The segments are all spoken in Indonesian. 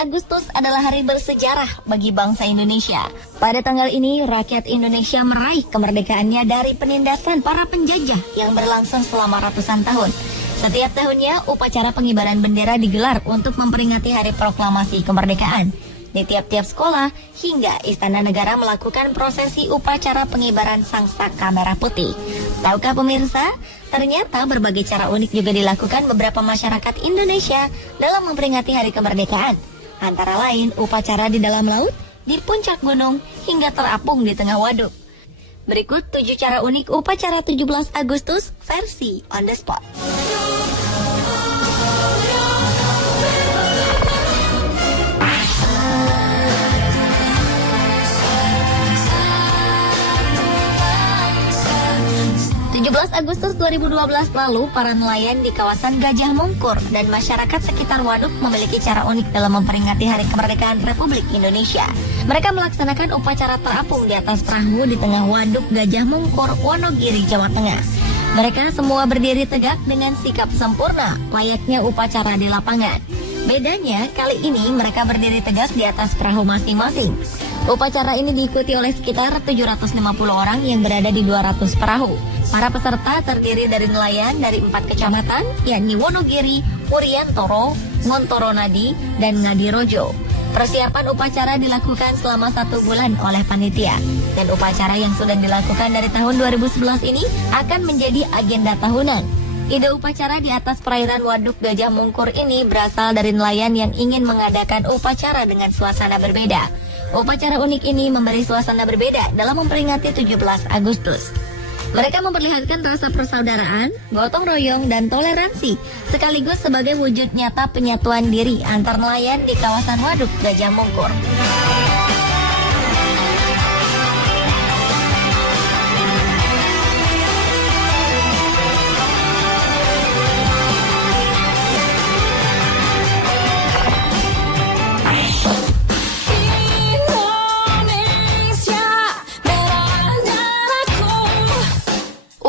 Agustus adalah hari bersejarah bagi bangsa Indonesia. Pada tanggal ini, rakyat Indonesia meraih kemerdekaannya dari penindasan para penjajah yang berlangsung selama ratusan tahun. Setiap tahunnya, upacara pengibaran bendera digelar untuk memperingati Hari Proklamasi Kemerdekaan. Di tiap-tiap sekolah hingga Istana Negara melakukan prosesi upacara pengibaran Sangsaka Merah Putih. Tahukah pemirsa, ternyata berbagai cara unik juga dilakukan beberapa masyarakat Indonesia dalam memperingati Hari Kemerdekaan. Antara lain upacara di dalam laut, di puncak gunung, hingga terapung di tengah waduk. Berikut 7 cara unik upacara 17 Agustus versi on the spot. 17 Agustus 2012 lalu, para nelayan di kawasan Gajah Mungkur dan masyarakat sekitar waduk memiliki cara unik dalam memperingati Hari Kemerdekaan Republik Indonesia. Mereka melaksanakan upacara terapung di atas perahu di tengah waduk Gajah Mungkur, Wonogiri, Jawa Tengah. Mereka semua berdiri tegak dengan sikap sempurna, layaknya upacara di lapangan. Bedanya, kali ini mereka berdiri tegak di atas perahu masing-masing. Upacara ini diikuti oleh sekitar 750 orang yang berada di 200 perahu. Para peserta terdiri dari nelayan dari 4 kecamatan, yakni Wonogiri, Wuryantoro, Ngontoronadi, dan Ngadirojo. Persiapan upacara dilakukan selama 1 bulan oleh panitia. Dan upacara yang sudah dilakukan dari tahun 2011 ini akan menjadi agenda tahunan. Ide upacara di atas perairan waduk Gajah Mungkur ini berasal dari nelayan yang ingin mengadakan upacara dengan suasana berbeda. Upacara unik ini memberi suasana berbeda dalam memperingati 17 Agustus. Mereka memperlihatkan rasa persaudaraan, gotong royong, dan toleransi, sekaligus sebagai wujud nyata penyatuan diri antar nelayan di kawasan waduk Gajah Mungkur.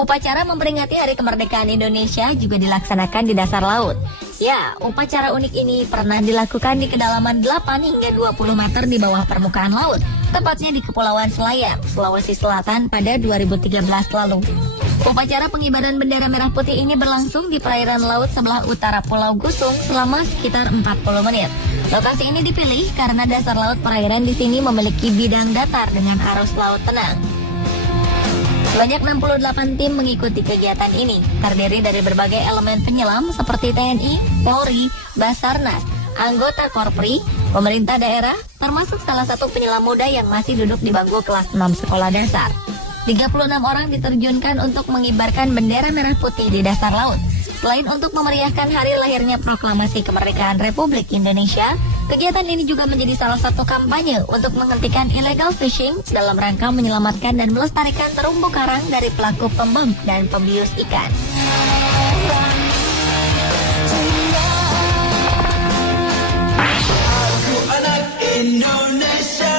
Upacara memperingati Hari Kemerdekaan Indonesia juga dilaksanakan di dasar laut. Ya, upacara unik ini pernah dilakukan di kedalaman 8 hingga 20 meter di bawah permukaan laut, tepatnya di Kepulauan Selayar, Sulawesi Selatan pada 2013 lalu. Upacara pengibaran bendera merah putih ini berlangsung di perairan laut sebelah utara Pulau Gusung selama sekitar 40 menit. Lokasi ini dipilih karena dasar laut perairan di sini memiliki bidang datar dengan arus laut tenang. Sebanyak 68 tim mengikuti kegiatan ini, terdiri dari berbagai elemen penyelam seperti TNI, Polri, Basarnas, anggota Korpri, pemerintah daerah, termasuk salah satu penyelam muda yang masih duduk di bangku kelas 6 sekolah dasar. 36 orang diterjunkan untuk mengibarkan bendera merah putih di dasar laut. Selain untuk memeriahkan hari lahirnya Proklamasi Kemerdekaan Republik Indonesia, kegiatan ini juga menjadi salah satu kampanye untuk menghentikan illegal fishing dalam rangka menyelamatkan dan melestarikan terumbu karang dari pelaku pembom dan pembius ikan. Aku anak Indonesia.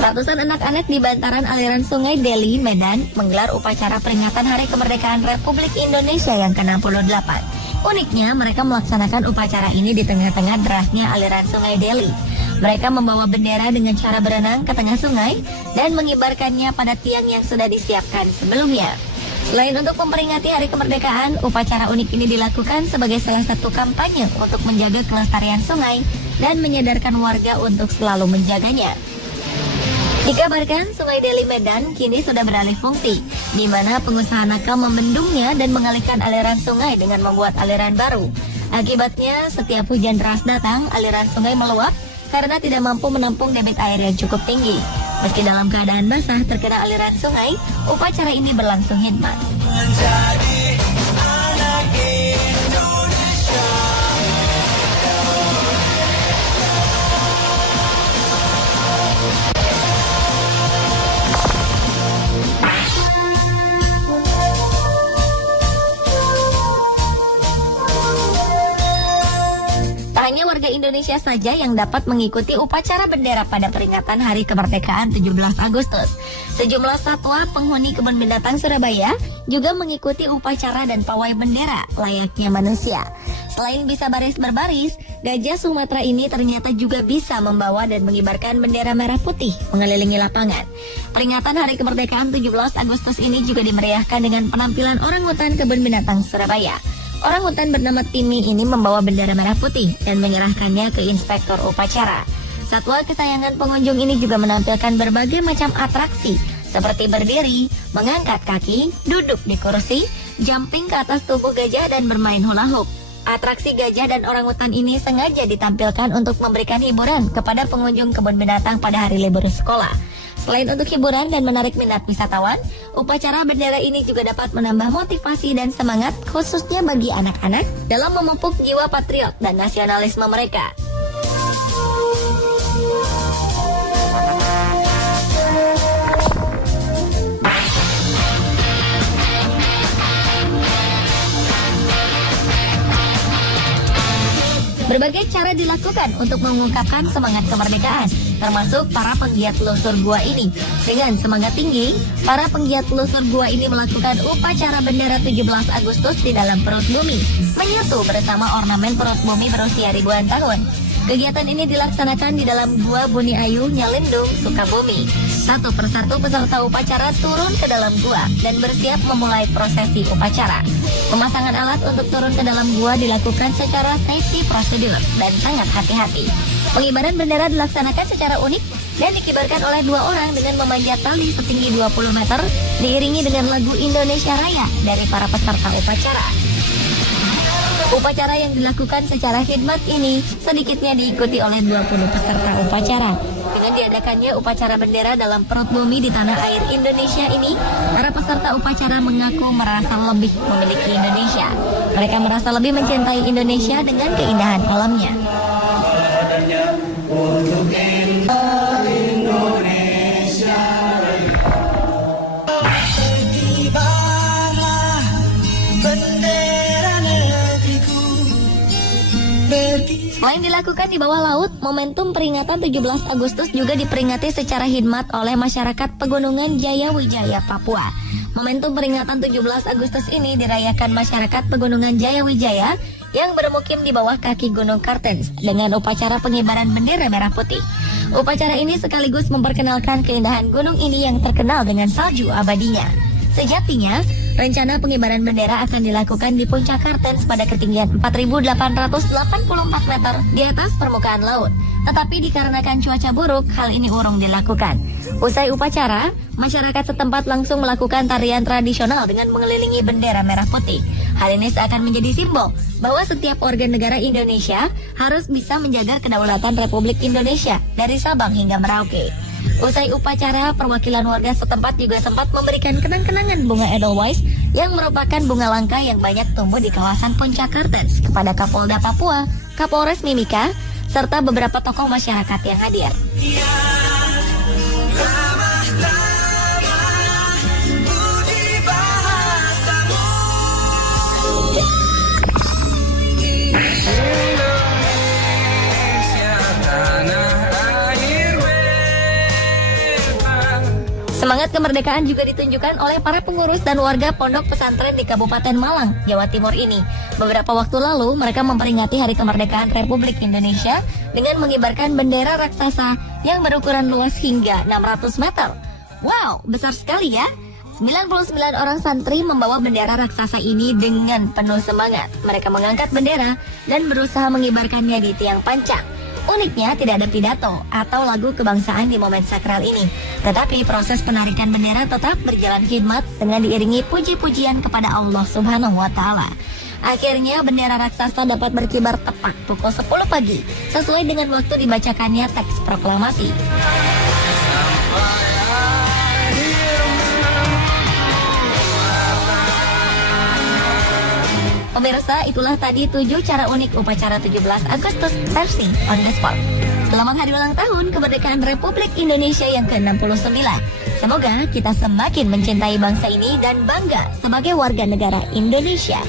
Ratusan anak-anak di bantaran aliran Sungai Deli, Medan menggelar upacara peringatan Hari Kemerdekaan Republik Indonesia yang ke-68. Uniknya, mereka melaksanakan upacara ini di tengah-tengah derasnya aliran Sungai Deli. Mereka membawa bendera dengan cara berenang ke tengah sungai dan mengibarkannya pada tiang yang sudah disiapkan sebelumnya. Selain untuk memperingati Hari Kemerdekaan, upacara unik ini dilakukan sebagai salah satu kampanye untuk menjaga kelestarian sungai dan menyadarkan warga untuk selalu menjaganya. Dikabarkan Sungai Deli Medan kini sudah beralih fungsi, di mana pengusaha nakal membendungnya dan mengalihkan aliran sungai dengan membuat aliran baru. Akibatnya, setiap hujan deras datang, aliran sungai meluap karena tidak mampu menampung debit air yang cukup tinggi. Meski dalam keadaan basah terkena aliran sungai, upacara ini berlangsung hikmat. Menjadi anak Indonesia. Warga Indonesia Indonesia saja yang dapat mengikuti upacara bendera pada peringatan Hari Kemerdekaan 17 Agustus. Sejumlah satwa penghuni kebun binatang Surabaya juga mengikuti upacara dan pawai bendera layaknya manusia. Selain bisa baris berbaris, gajah Sumatera ini ternyata juga bisa membawa dan mengibarkan bendera merah putih mengelilingi lapangan. Peringatan Hari Kemerdekaan 17 Agustus ini juga dimeriahkan dengan penampilan orangutan kebun binatang Surabaya. Orangutan bernama Timmy ini membawa bendera merah putih dan menyerahkannya ke inspektur upacara. Satwa kesayangan pengunjung ini juga menampilkan berbagai macam atraksi seperti berdiri, mengangkat kaki, duduk di kursi, jumping ke atas tubuh gajah dan bermain hula hoop. Atraksi gajah dan orangutan ini sengaja ditampilkan untuk memberikan hiburan kepada pengunjung kebun binatang pada hari libur sekolah. Selain untuk hiburan dan menarik minat wisatawan, upacara bendera ini juga dapat menambah motivasi dan semangat khususnya bagi anak-anak dalam memupuk jiwa patriot dan nasionalisme mereka. Berbagai cara dilakukan untuk mengungkapkan semangat kemerdekaan, termasuk para penggiat telusur gua ini. Dengan semangat tinggi, para penggiat telusur gua ini melakukan upacara bendera 17 Agustus di dalam perut bumi, menyatu bersama ornamen perut bumi berusia ribuan tahun. Kegiatan ini dilaksanakan di dalam Gua Buni Ayu, Nyalindung, Sukabumi. Satu persatu peserta upacara turun ke dalam gua dan bersiap memulai prosesi upacara. Pemasangan alat untuk turun ke dalam gua dilakukan secara safety prosedur dan sangat hati-hati. Pengibaran bendera dilaksanakan secara unik dan dikibarkan oleh dua orang dengan memanjat tali setinggi 20 meter diiringi dengan lagu Indonesia Raya dari para peserta upacara. Upacara yang dilakukan secara khidmat ini sedikitnya diikuti oleh 20 peserta upacara. Dengan diadakannya upacara bendera dalam perut bumi di tanah air Indonesia ini, para peserta upacara mengaku merasa lebih memiliki Indonesia. Mereka merasa lebih mencintai Indonesia dengan keindahan alamnya. Selain dilakukan di bawah laut, momentum peringatan 17 Agustus juga diperingati secara khidmat oleh masyarakat Pegunungan Jayawijaya, Papua. Momentum peringatan 17 Agustus ini dirayakan masyarakat Pegunungan Jayawijaya yang bermukim di bawah kaki Gunung Kartens dengan upacara pengibaran bendera merah putih. Upacara ini sekaligus memperkenalkan keindahan gunung ini yang terkenal dengan salju abadinya. Sejatinya, rencana pengibaran bendera akan dilakukan di puncak Kartens pada ketinggian 4.884 meter di atas permukaan laut. Tetapi dikarenakan cuaca buruk, hal ini urung dilakukan. Usai upacara, masyarakat setempat langsung melakukan tarian tradisional dengan mengelilingi bendera merah putih. Hal ini seakan menjadi simbol bahwa setiap warga negara Indonesia harus bisa menjaga kedaulatan Republik Indonesia dari Sabang hingga Merauke. Usai upacara, perwakilan warga setempat juga sempat memberikan kenang-kenangan bunga Edelweiss yang merupakan bunga langka yang banyak tumbuh di kawasan puncak Kartens kepada Kapolda Papua, Kapolres Mimika, serta beberapa tokoh masyarakat yang hadir. Semangat kemerdekaan juga ditunjukkan oleh para pengurus dan warga pondok pesantren di Kabupaten Malang, Jawa Timur ini. Beberapa waktu lalu, mereka memperingati Hari Kemerdekaan Republik Indonesia dengan mengibarkan bendera raksasa yang berukuran luas hingga 600 meter. Wow, besar sekali ya! 99 orang santri membawa bendera raksasa ini dengan penuh semangat. Mereka mengangkat bendera dan berusaha mengibarkannya di tiang pancang. Uniknya tidak ada pidato atau lagu kebangsaan di momen sakral ini. Tetapi proses penarikan bendera tetap berjalan khidmat dengan diiringi puji-pujian kepada Allah Subhanahu wa Ta'ala. Akhirnya bendera raksasa dapat berkibar tepat pukul 10 pagi sesuai dengan waktu dibacakannya teks proklamasi. Pemirsa, itulah tadi 7 cara unik upacara 17 Agustus versi On The Spot. Selamat hari ulang tahun kemerdekaan Republik Indonesia yang ke-69. Semoga kita semakin mencintai bangsa ini dan bangga sebagai warga negara Indonesia.